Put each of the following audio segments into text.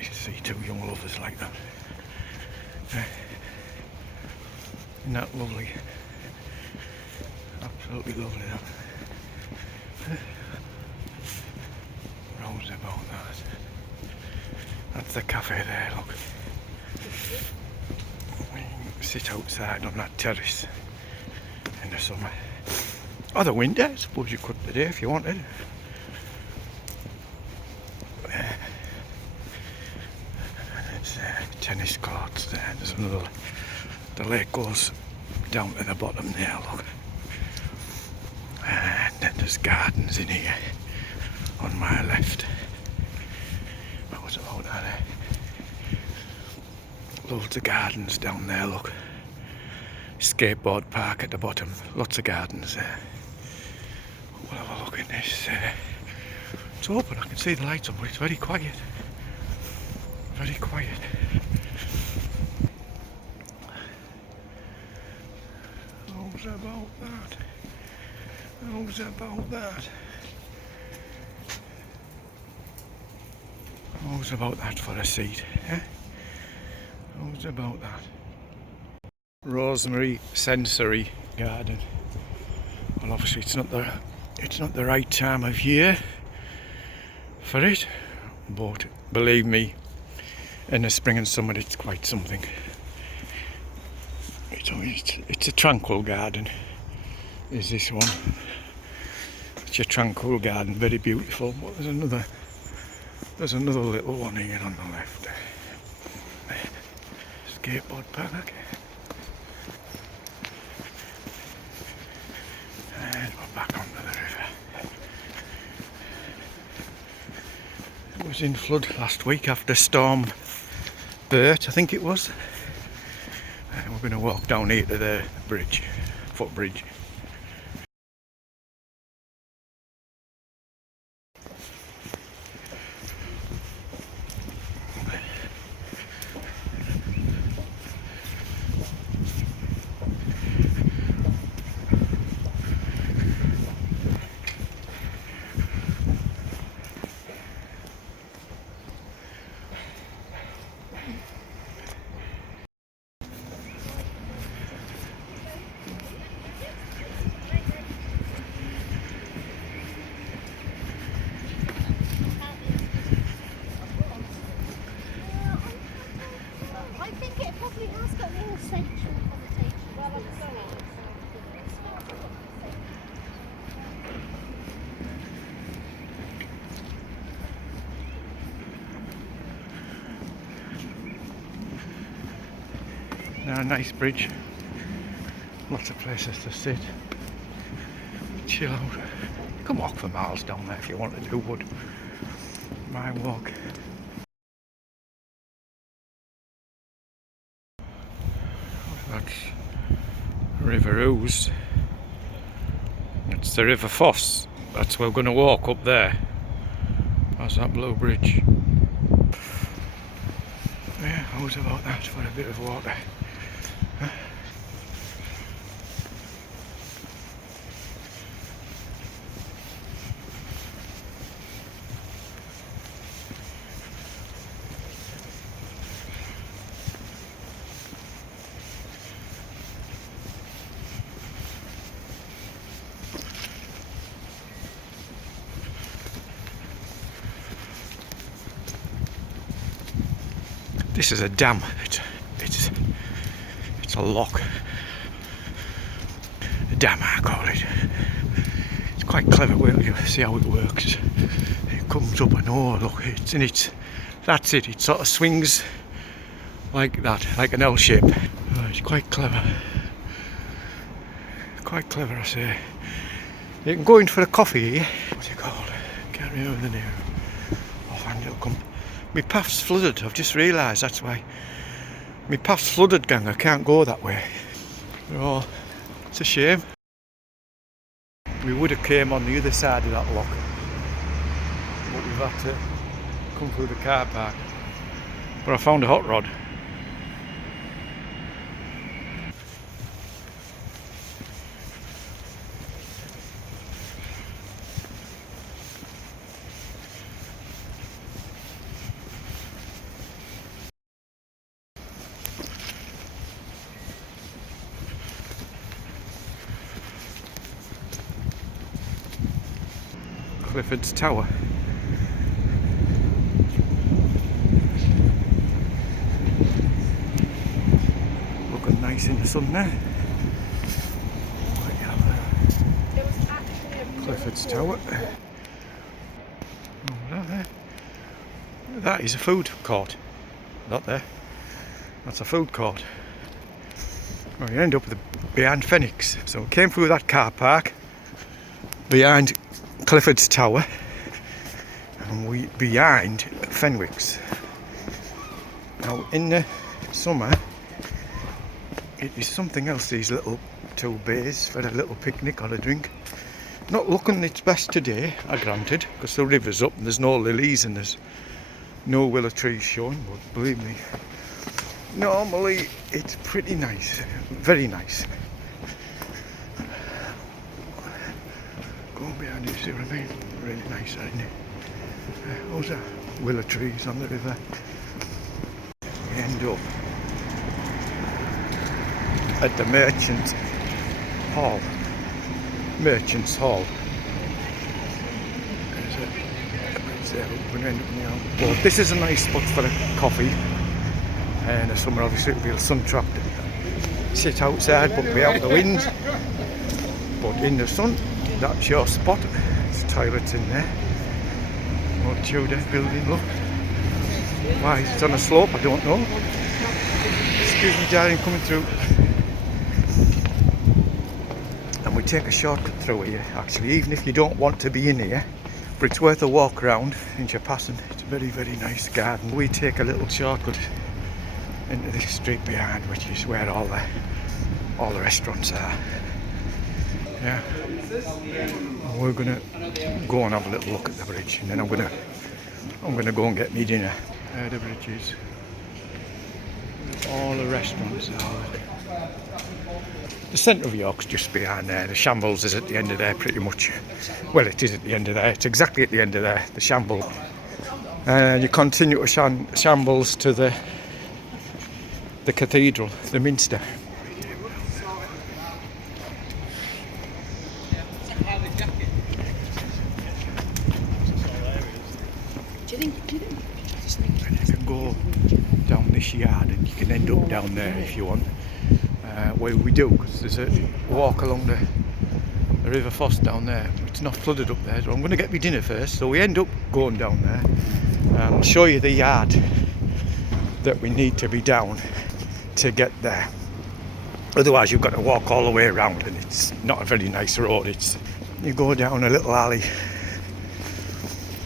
nice to see two young lovers like that. Isn't that lovely? Absolutely lovely that. Rows about that. That's the cafe there, look. We can sit outside on that terrace in the summer. Or the winter, I suppose you could today if you wanted. There's tennis courts there. There's another. The lake goes down to the bottom there, look. And then there's gardens in here on my left. What was about that? Loads of gardens down there, look. Skateboard park at the bottom. Lots of gardens there. We'll have a look in this. It's open, I can see the lights on, but it's very quiet. Very quiet. How's about that? How's about that? How's about that for a seat? Eh? How's about that? Rosemary Sensory Garden. Well, obviously it's not the right time of year for it, but believe me, in the spring and summer it's quite something. It's a tranquil garden, is this one. It's a tranquil garden, very beautiful, but there's another little one here on the left. Skateboard park. And we're back onto the river. It was in flood last week after Storm Bert, I think it was. And we're going to walk down here to the bridge, footbridge. Now a nice bridge, lots of places to sit, chill out. You can walk for miles down there if you want to do wood. My walk. That's River Ouse. It's the River Foss. That's where we're going to walk up there. That's that blue bridge. Yeah, how's about that for a bit of water? Huh? This is a dam. It's a lock. A dam, I call it. It's quite clever. We'll see how it works. It comes up and oh look, that's it. It sort of swings like that, like an L shape. Oh, it's quite clever. Quite clever, I say. You can go in for a coffee here. What's it called? Can't remember the name. Offhand it'll come. My path's flooded, I've just realised that's why. My path's flooded, gang, I can't go that way. Oh, it's a shame. We would have came on the other side of that lock, but we've had to come through the car park. But I found a hot rod. Clifford's Tower. Looking nice in the sun there. Clifford's Tower. Oh, there. That is a food court. Not there. That's a food court. Well, you end up behind Phoenix. So we came through that car park behind Clifford's Tower and we behind Fenwick's. Now in the summer it is something else, these little two bays for a little picnic or a drink. Not looking its best today, I granted, because the river's up and there's no lilies and there's no willow trees showing, but believe me, normally it's pretty nice, very nice. Going behind it, see what I mean? Really nice, isn't it? Those are willow trees on the river. We end up at the Merchants Hall. Merchants Hall. Well, this is a nice spot for a coffee. In the summer, obviously, it'll be sun-trapped. Sit outside, but be out the wind. But in the sun, that's your spot. There's toilets in there. Old Tudor building, look. Why it's on a slope, I don't know. Excuse me, darling, coming through. And we take a shortcut through here, actually, even if you don't want to be in here. But it's worth a walk around in passing. It's a very, very nice garden. We take a little shortcut into this street behind, which is where all the restaurants are. Yeah. And we're gonna go and have a little look at the bridge, and then I'm gonna go and get me dinner. There the bridge is. All the restaurants are. The centre of York's just behind there. The Shambles is at the end of there, pretty much. Well, it is at the end of there. It's exactly at the end of there, the Shambles. You continue to Shambles to the cathedral, the Minster. And you can go down this yard and you can end up down there if you want. Where we do, because there's a walk along the River Foss down there. It's not flooded up there, so I'm going to get me dinner first. So we end up going down there. I'll show you the yard that we need to be down to get there. Otherwise you've got to walk all the way around and it's not a very nice road. You go down a little alley,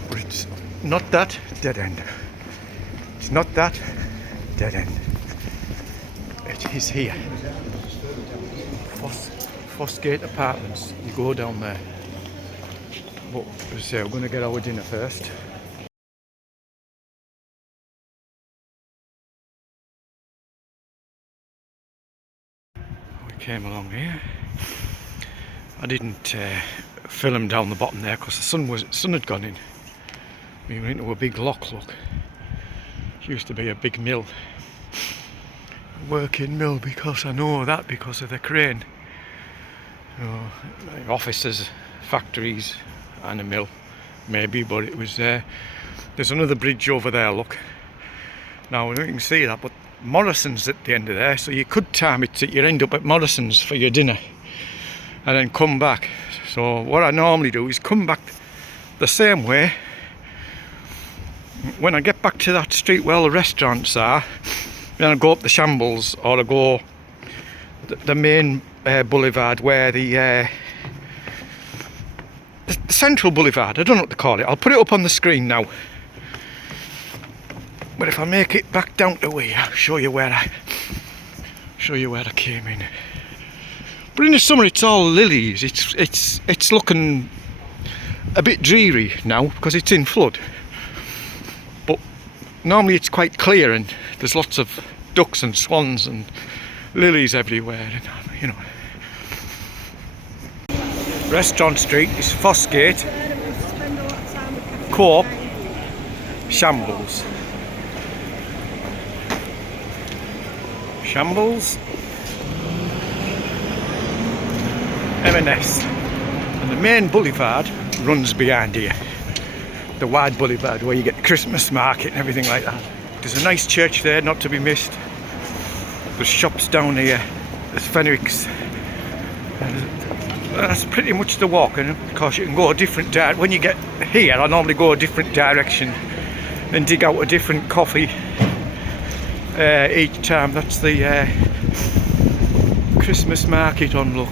but it's not that dead end. It's not that dead end. It is here. Fossgate Apartments. You go down there. But as I say, we're going to get our dinner first. We came along here. I didn't film down the bottom there because the sun had gone in. We went into a big lock. Look. It used to be a big mill. Working mill, because I know that because of the crane. Offices, factories and a mill maybe, but it was there. There's another bridge over there, look. Now you can see that, but Morrison's at the end of there, so you could time it that you end up at Morrison's for your dinner and then come back. So what I normally do is come back the same way. When I get back to that street where all the restaurants are, then I go up the Shambles, or I go the main boulevard where the central boulevard, I don't know what to call it. I'll put it up on the screen now. But if I make it back down to here, I'll show you where I came in. But in the summer it's all lilies. It's looking a bit dreary now because it's in flood. But normally it's quite clear and there's lots of ducks and swans and lilies everywhere, and you know. Restaurant Street is Fossgate, Co-op, Shambles, M&S, and the main boulevard runs behind here. the wide boulevard where you get the Christmas market and everything like that. There's a nice church there, not to be missed. There's shops down here. There's Scenic. That's pretty much the walk, and of course you can go a different direction. When you get here, I normally go a different direction and dig out a different coffee each time. That's the Christmas market on look.